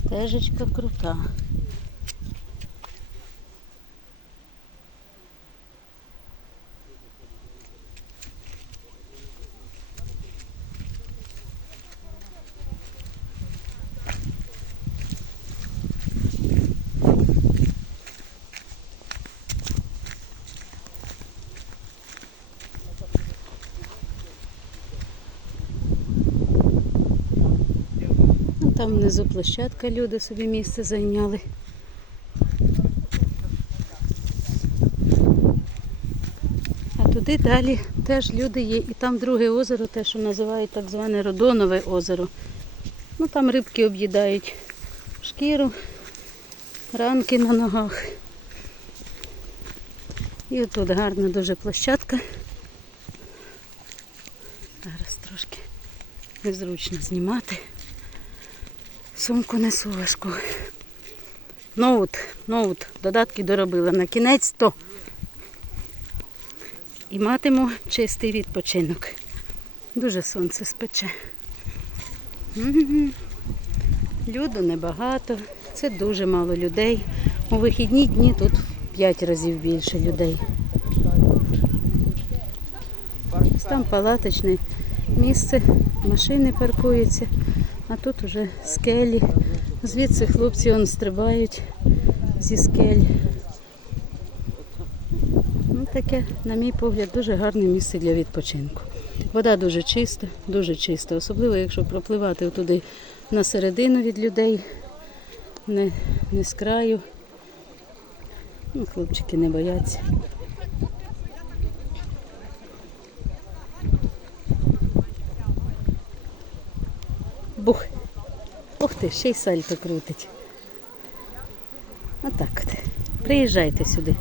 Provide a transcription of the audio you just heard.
Стежечка крута. Там внизу площадка, люди собі місце зайняли. А туди далі теж люди є. І там друге озеро, те, що називають так зване Родонове озеро. Ну там рибки об'їдають шкіру, ранки на ногах. І отут гарна дуже площадка. Зараз трошки незручно знімати. Сумку несу важку. Ноут, ноут, додатки доробила. На кінець то. І матиму чистий відпочинок. Дуже сонце спече. Люду небагато, це дуже мало людей. У вихідні дні тут в 5 разів більше людей. Там палаточне місце, машини паркуються, а тут уже скелі. Звідси хлопці он стрибають зі скель. Ну, таке, на мій погляд, дуже гарне місце для відпочинку. Вода дуже чиста, дуже чиста, особливо якщо пропливати туди на середину від людей, не, не з краю. Ну, хлопчики не бояться. Бух. Ух ти, ще й сальто крутить. Отак от. Приїжджайте сюди.